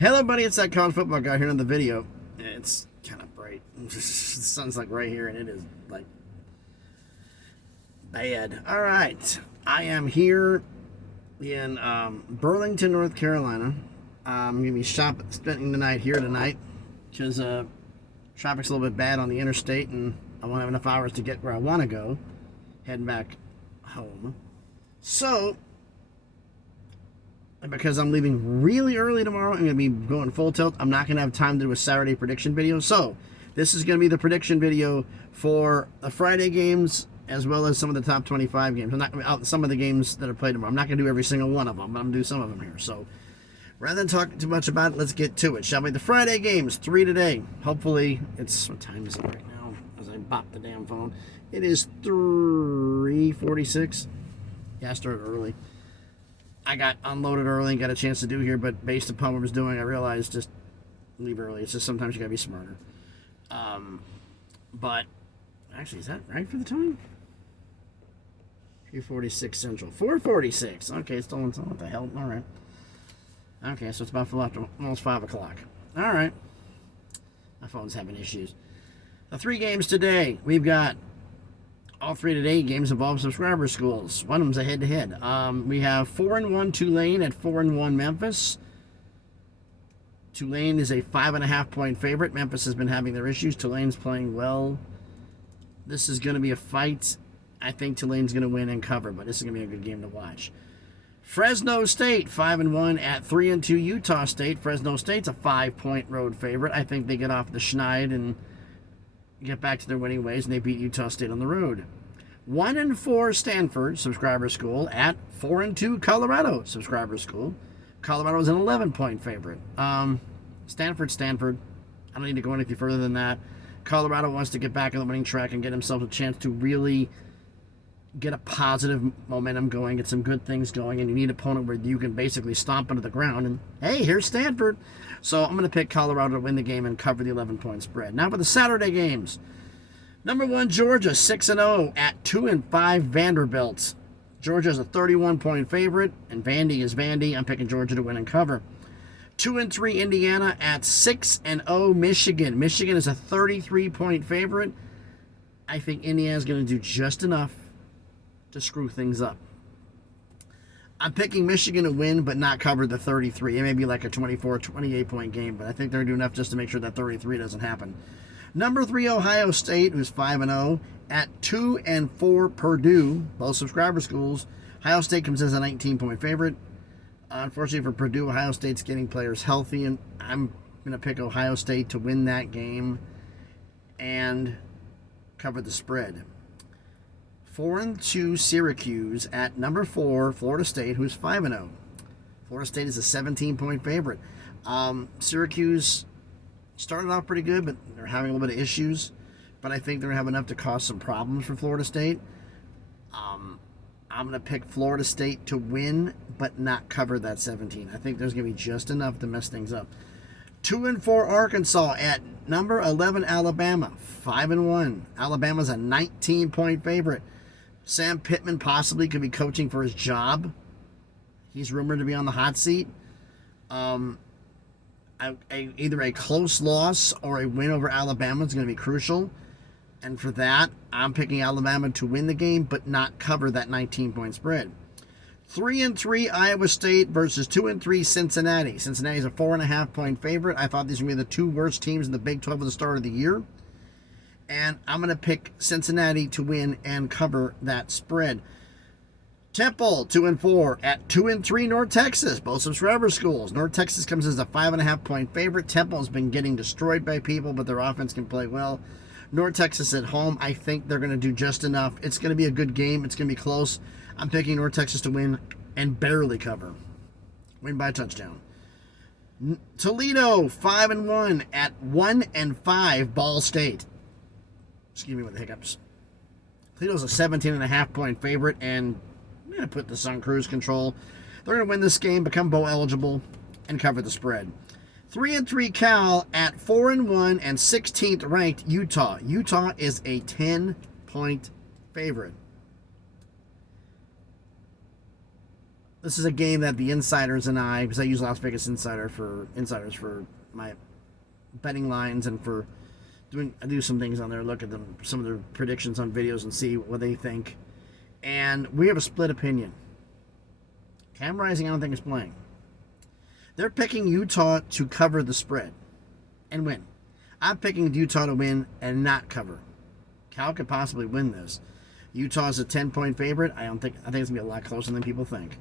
Hello, buddy. It's that college football guy here in the video. It's kind of bright. The sun's like right here, and it is like bad. All right, I am here in Burlington, North Carolina. I'm gonna be spending the night here tonight because traffic's a little bit bad on the interstate, and I won't have enough hours to get where I want to go. Heading back home. So, because I'm leaving really early tomorrow, I'm going to be going full tilt. I'm not going to have time to do a Saturday prediction video. So, this is going to be the prediction video for the Friday games as well as some of the top 25 games. I'm not some of the games that are played tomorrow. I'm not going to do every single one of them, but I'm going to do some of them here. So, rather than talk too much about it, let's get to it, shall we? The Friday games, 3 today. Hopefully, what time is it right now? As I bop the damn phone. It is 3:46. Yeah, I started early. I got unloaded early and got a chance to do here, but based upon what I was doing, I realized just leave early. It's just sometimes you gotta be smarter. But actually, is that right for the time? 3:46 Central. 4:46. Okay, it's still on. What the hell? All right. Okay, so it's about almost 5 o'clock. All right. My phone's having issues. The 3 games today. We've got all 3 today games involve subscriber schools. One of them's a head-to-head. We have 4-1 Tulane at 4-1 Memphis. Tulane is a 5.5-point favorite. Memphis has been having their issues. Tulane's playing well. This is going to be a fight. I think Tulane's going to win and cover, but this is going to be a good game to watch. Fresno State 5-1 at 3-2 Utah State. Fresno State's a 5-point road favorite. I think they get off the schneid and get back to their winning ways, and they beat Utah State on the road. 1-4 Stanford subscriber school at 4-2 Colorado subscriber school. Colorado is an 11-point favorite. Stanford. I don't need to go any further than that. Colorado wants to get back on the winning track and get themselves a chance to really get a positive momentum going, get some good things going, and you need an opponent where you can basically stomp into the ground. And hey, here's Stanford. So I'm going to pick Colorado to win the game and cover the 11-point spread. Now for the Saturday games. Number 1, Georgia, 6-0 at 2-5 Vanderbilt. Georgia is a 31-point favorite, and Vandy is Vandy. I'm picking Georgia to win and cover. 2-3 Indiana at 6-0 Michigan. Michigan is a 33-point favorite. I think Indiana is going to do just enough to screw things up. I'm picking Michigan to win, but not cover the 33. It may be like a 24, 28-point game, but I think they're going to do enough just to make sure that 33 doesn't happen. Number 3, Ohio State, who's 5-0, at 2-4 Purdue, both subscriber schools. Ohio State comes as a 19-point favorite. Unfortunately for Purdue, Ohio State's getting players healthy, and I'm going to pick Ohio State to win that game and cover the spread. 4-2 Syracuse at number 4 Florida State, who's 5-0. Florida State is a 17-point favorite. Syracuse started off pretty good, but they're having a little bit of issues. But I think they're going to have enough to cause some problems for Florida State. I'm going to pick Florida State to win, but not cover that 17. I think there's going to be just enough to mess things up. 2-4 Arkansas at number 11 Alabama, 5-1. Alabama's a 19-point favorite. Sam Pittman possibly could be coaching for his job. He's rumored to be on the hot seat. Either a close loss or a win over Alabama is going to be crucial. And for that, I'm picking Alabama to win the game, but not cover that 19-point spread. 3-3 Iowa State versus 2-3 Cincinnati. Cincinnati is a 4.5-point favorite. I thought these would be the 2 worst teams in the Big 12 at the start of the year. And I'm going to pick Cincinnati to win and cover that spread. Temple, 2-4 at 2-3 North Texas, both subscriber schools. North Texas comes as a 5.5-point favorite. Temple has been getting destroyed by people, but their offense can play well. North Texas at home, I think they're going to do just enough. It's going to be a good game. It's going to be close. I'm picking North Texas to win and barely cover. Win by a touchdown. Toledo, 5-1 at 1-5 Ball State. Excuse me with the hiccups. Toledo's a 17.5-point favorite, and I'm going to put this on cruise control. They're going to win this game, become bowl eligible, and cover the spread. 3-3 Cal at 4-1 and 16th ranked Utah. Utah is a 10-point favorite. This is a game that the insiders and I, because I use Las Vegas insiders for my betting lines and for I do some things on there, look at them, some of their predictions on videos and see what they think. And we have a split opinion. Cam Rising, I don't think is playing. They're picking Utah to cover the spread and win. I'm picking Utah to win and not cover. Cal could possibly win this. Utah's a 10-point favorite. I think it's gonna be a lot closer than people think.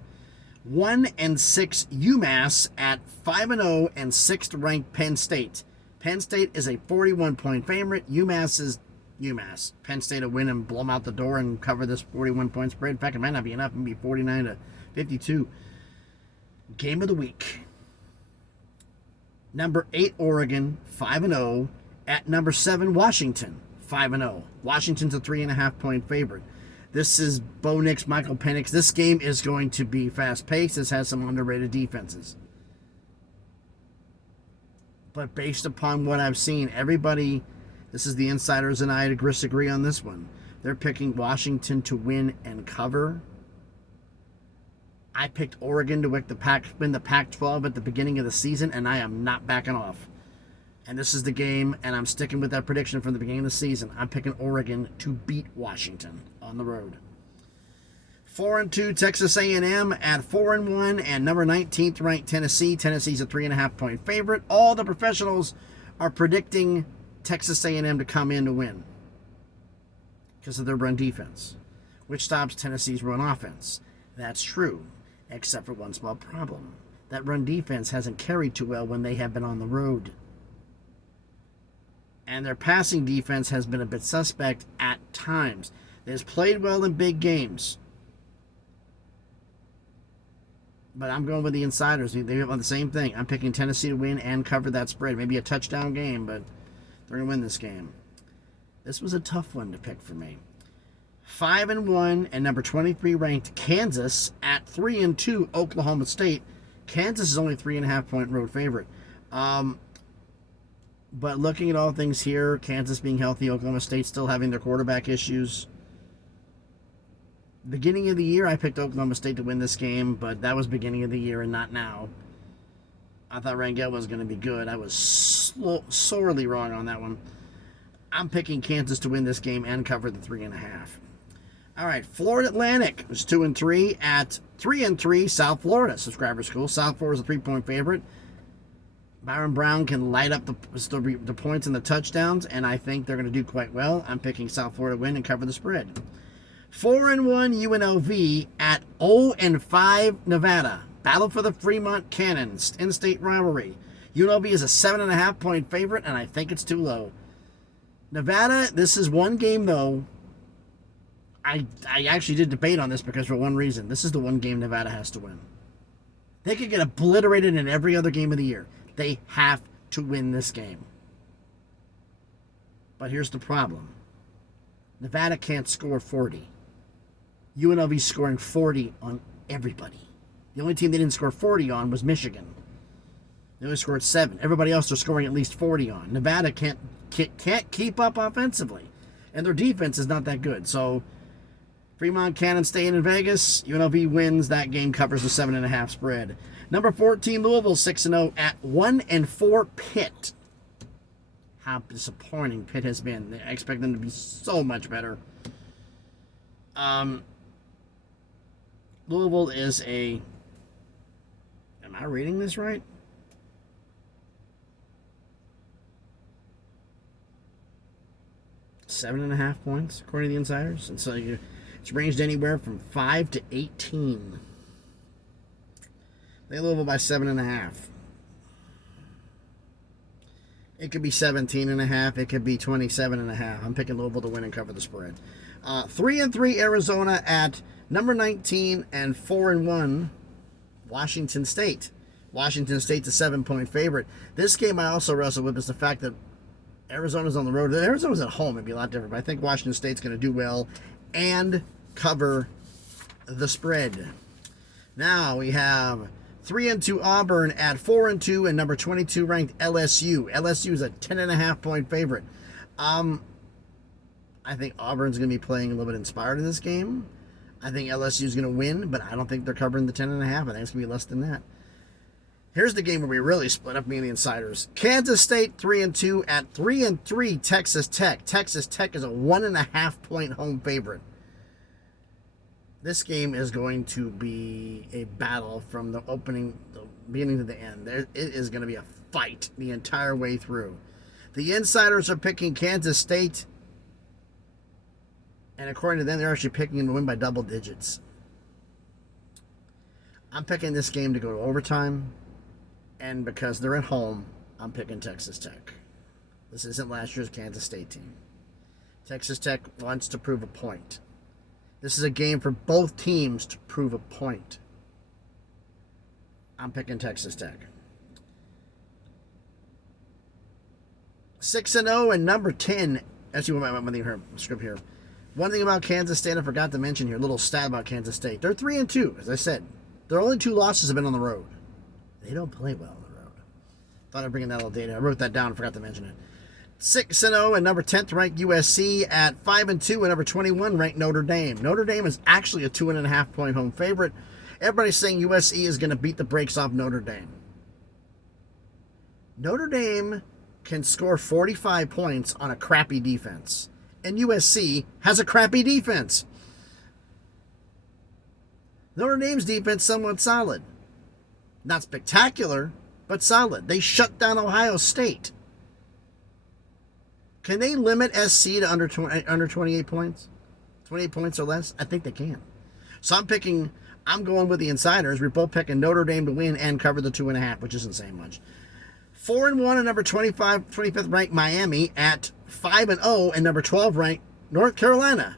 1-6 UMass at 5-0 and 6th ranked Penn State. Penn State is a 41-point favorite. UMass is UMass. Penn State will win and blow them out the door and cover this 41-point spread. In fact, it might not be enough. It might be 49-52. Game of the week. Number 8, Oregon, 5-0. At number 7, Washington, 5-0. Washington's a 3.5-point favorite. This is Bo Nix, Michael Penix. This game is going to be fast-paced. This has some underrated defenses. But based upon what I've seen, everybody, this is the insiders and I disagree on this one. They're picking Washington to win and cover. I picked Oregon to win the Pac-12 at the beginning of the season, and I am not backing off. And this is the game, and I'm sticking with that prediction from the beginning of the season. I'm picking Oregon to beat Washington on the road. 4-2 Texas A&M at 4-1, and number 19th ranked Tennessee. Tennessee's a 3.5-point favorite. All the professionals are predicting Texas A&M to come in to win because of their run defense, which stops Tennessee's run offense. That's true, except for one small problem. That run defense hasn't carried too well when they have been on the road. And their passing defense has been a bit suspect at times. They have played well in big games. But I'm going with the insiders. They have on the same thing. I'm picking Tennessee to win and cover that spread. Maybe a touchdown game, but they're going to win this game. This was a tough one to pick for me. 5-1 and number 23 ranked Kansas at 3-2 Oklahoma State. Kansas is only 3.5-point road favorite. But looking at all things here, Kansas being healthy, Oklahoma State still having their quarterback issues. Beginning of the year, I picked Oklahoma State to win this game, but that was beginning of the year and not now. I thought Rangel was going to be good. I was sorely wrong on that one. I'm picking Kansas to win this game and cover the 3.5. All right, Florida Atlantic was 2-3 at 3-3 South Florida Subscriber School. South Florida is a 3-point favorite. Byron Brown can light up the points and the touchdowns, and I think they're going to do quite well. I'm picking South Florida to win and cover the spread. 4-1 UNLV at 0-5 Nevada. Battle for the Fremont Cannons. In-state rivalry. UNLV is a 7.5-point favorite, and I think it's too low. Nevada, this is one game, though. I actually did debate on this because for one reason. This is the one game Nevada has to win. They could get obliterated in every other game of the year. They have to win this game. But here's the problem. Nevada can't score 40. UNLV's scoring 40 on everybody. The only team they didn't score 40 on was Michigan. They only scored 7. Everybody else are scoring at least 40 on. Nevada can't keep up offensively. And their defense is not that good. So Fremont Cannon staying in Vegas. UNLV wins. That game covers the 7.5 spread. Number 14, Louisville, 6-0 at 1-4 Pitt. How disappointing Pitt has been. I expect them to be so much better. Louisville is a... Am I reading this right? Seven and a half points, according to the insiders. And so it's ranged anywhere from 5 to 18. They Louisville by 7.5. It could be 17.5. It could be 27.5. I'm picking Louisville to win and cover the spread. 3-3 Arizona at number 19 and 4-1 Washington State. Washington State's a 7-point favorite. This game I also wrestle with is the fact that Arizona's on the road. Arizona's at home. It'd be a lot different. But I think Washington State's going to do well and cover the spread. Now we have 3-2 Auburn at 4-2 and number 22 ranked LSU. LSU is a 10.5-point favorite. I think Auburn's going to be playing a little bit inspired in this game. I think LSU is going to win, but I don't think they're covering the 10.5. I think it's going to be less than that. Here's the game where we really split up, me and the insiders. Kansas State 3-2 at 3-3 Texas Tech. Texas Tech is a 1.5-point home favorite. This game is going to be a battle from the beginning to the end. It is going to be a fight the entire way through. The insiders are picking Kansas State, and according to them, they're actually picking them to win by double digits. I'm picking this game to go to overtime, and because they're at home, I'm picking Texas Tech. This isn't last year's Kansas State team. Texas Tech wants to prove a point. This is a game for both teams to prove a point. I'm picking Texas Tech. 6-0 and number 10. Actually, one thing here, script here. One thing about Kansas State I forgot to mention here, a little stat about Kansas State. They're 3-2, as I said. Their only 2 losses have been on the road. They don't play well on the road. Thought I'd bring in that little data. I wrote that down, forgot to mention it. 6-0 and number 10th ranked USC at 5-2 and number 21 ranked Notre Dame. Notre Dame is actually a 2.5-point home favorite. Everybody's saying USC is going to beat the brakes off Notre Dame. Notre Dame can score 45 points on a crappy defense, and USC has a crappy defense. Notre Dame's defense somewhat solid. Not spectacular, but solid. They shut down Ohio State. Can they limit SC to under 28 points? 28 points or less? I think they can. So I'm going with the insiders. We're both picking Notre Dame to win and cover the 2.5, which isn't saying much. 4-1 and number 25th ranked Miami at 5-0 and number 12 ranked North Carolina.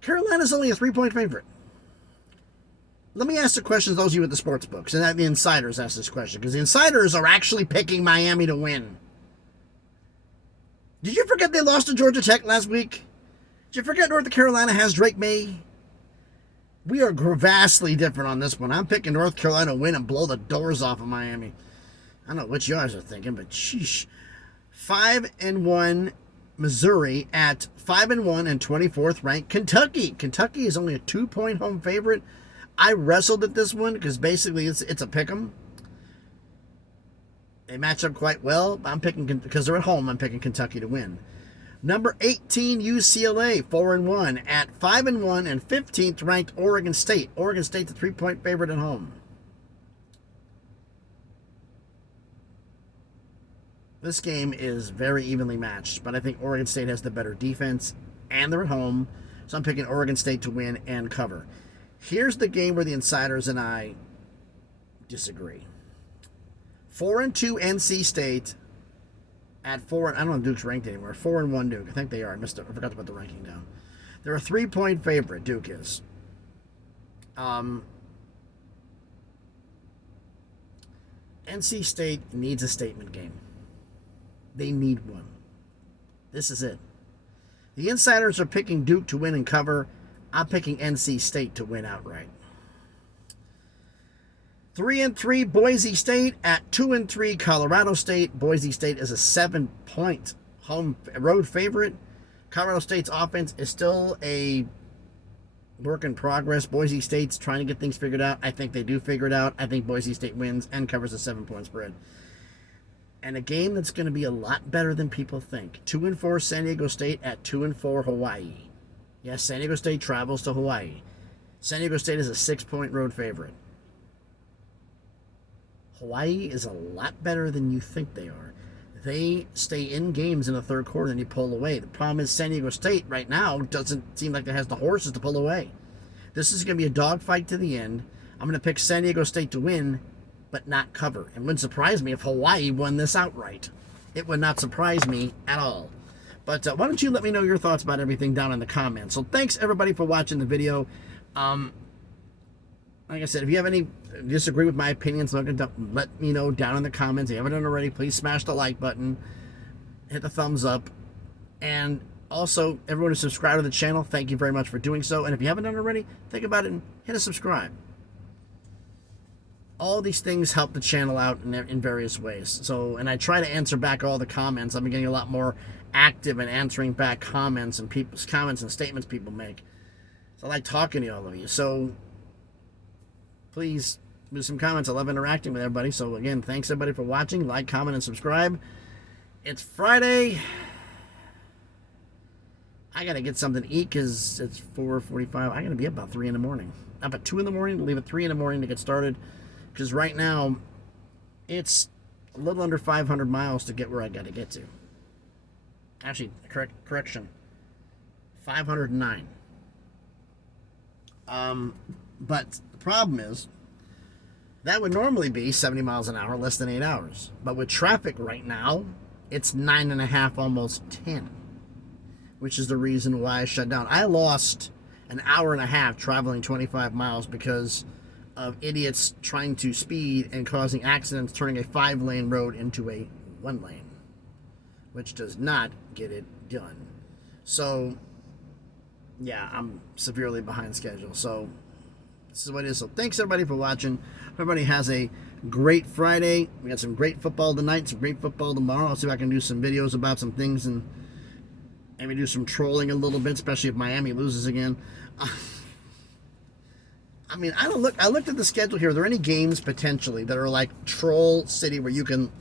Carolina's only a 3-point favorite. Let me ask the questions those of you with the sports books, and the insiders ask this question, because the insiders are actually picking Miami to win. Did you forget they lost to Georgia Tech last week? Did you forget North Carolina has Drake May? We are vastly different on this one. I'm picking North Carolina to win and blow the doors off of Miami. I don't know what you guys are thinking, but sheesh. 5-1 Missouri at 5-1 and 24th ranked Kentucky. Kentucky is only a 2-point home favorite. I wrestled at this one because basically it's a pick'em. They match up quite well. I'm picking, because they're at home, I'm picking Kentucky to win. Number 18, UCLA, 4-1 at 5-1 and 15th ranked Oregon State. Oregon State, the 3-point favorite at home. This game is very evenly matched, but I think Oregon State has the better defense, and they're at home, so I'm picking Oregon State to win and cover. Here's the game where the insiders and I disagree. 4-2 NC State at 4. I don't know if Duke's ranked anywhere. 4-1 Duke. I think they are. I forgot to put the ranking down. They're a 3-point favorite. Duke is. NC State needs a statement game. They need one. This is it. The insiders are picking Duke to win and cover. I'm picking NC State to win outright. 3-3 Boise State at 2-3 Colorado State. Boise State is a 7-point road favorite. Colorado State's offense is still a work in progress. Boise State's trying to get things figured out. I think they do figure it out. I think Boise State wins and covers a 7-point spread. And a game that's going to be a lot better than people think. 2-4 San Diego State at 2-4 Hawaii. Yes, San Diego State travels to Hawaii. San Diego State is a 6-point road favorite. Hawaii is a lot better than you think they are. They stay in games in the third quarter and you pull away. The problem is San Diego State right now doesn't seem like it has the horses to pull away. This is going to be a dogfight to the end. I'm going to pick San Diego State to win, but not cover. It wouldn't surprise me if Hawaii won this outright. It would not surprise me at all. But why don't you let me know your thoughts about everything down in the comments. So thanks everybody for watching the video. Like I said, if you have any disagree with my opinions, let me know down in the comments. If you haven't done already, please smash the like button, hit the thumbs up, and also everyone who subscribed to the channel, thank you very much for doing so. And if you haven't done already, think about it and hit a subscribe. All these things help the channel out in various ways. So, and I try to answer back all the comments. I've been getting a lot more active in answering back comments and people's comments and statements people make. So I like talking to all of you. So please do some comments. I love interacting with everybody. So again, thanks everybody for watching. Like, comment, and subscribe. It's Friday. I gotta get something to eat because it's 4:45. I gotta be up about 3 in the morning. Up at 2 in the morning, leave at 3 in the morning to get started. Because right now, it's a little under 500 miles to get where I gotta get to. Actually, correction. 509. But the problem is, that would normally be 70 miles an hour, less than 8 hours. But with traffic right now, it's 9.5, almost 10. Which is the reason why I shut down. I lost an hour and a half traveling 25 miles because of idiots trying to speed and causing accidents, turning a 5-lane road into a 1-lane, which does not get it done. So, yeah, I'm severely behind schedule. So, this is what it is. So, thanks everybody for watching. Everybody has a great Friday. We got some great football tonight, some great football tomorrow. I'll see if I can do some videos about some things and maybe do some trolling a little bit, especially if Miami loses again. I mean, I looked at the schedule here. Are there any games potentially that are like Troll City where you can,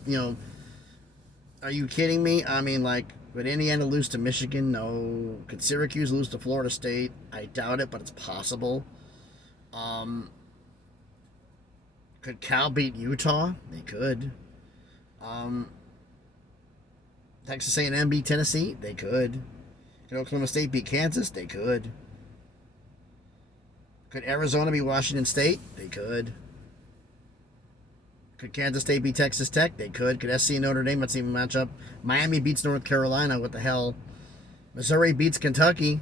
are you kidding me? I mean, like, would Indiana lose to Michigan? No. Could Syracuse lose to Florida State? I doubt it, but it's possible. Could Cal beat Utah? They could. Texas A&M beat Tennessee? They could. Could Oklahoma State beat Kansas? They could. Could Arizona beat Washington State? They could. Could Kansas State beat Texas Tech? They could. Could SC and Notre Dame? Let's even match up. Miami beats North Carolina. What the hell? Missouri beats Kentucky.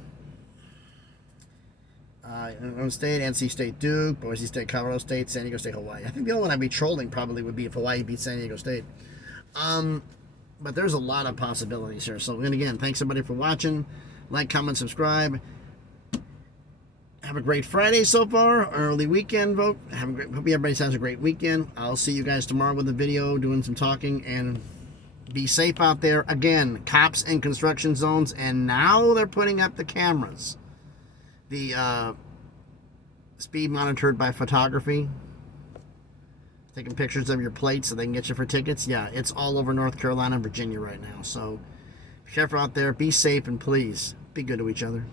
Illinois State, NC State, Duke, Boise State, Colorado State, San Diego State, Hawaii. I think the only one I'd be trolling probably would be if Hawaii beats San Diego State. But there's a lot of possibilities here. So, and again, thanks everybody for watching. Like, comment, subscribe. Have a great Friday so far. Early weekend vote. Hope everybody has a great weekend. I'll see you guys tomorrow with a video doing some talking. And be safe out there. Again, cops in construction zones. And now they're putting up the cameras. The speed monitored by photography. Taking pictures of your plates so they can get you for tickets. Yeah, it's all over North Carolina and Virginia right now. So be careful out there. Be safe and please be good to each other.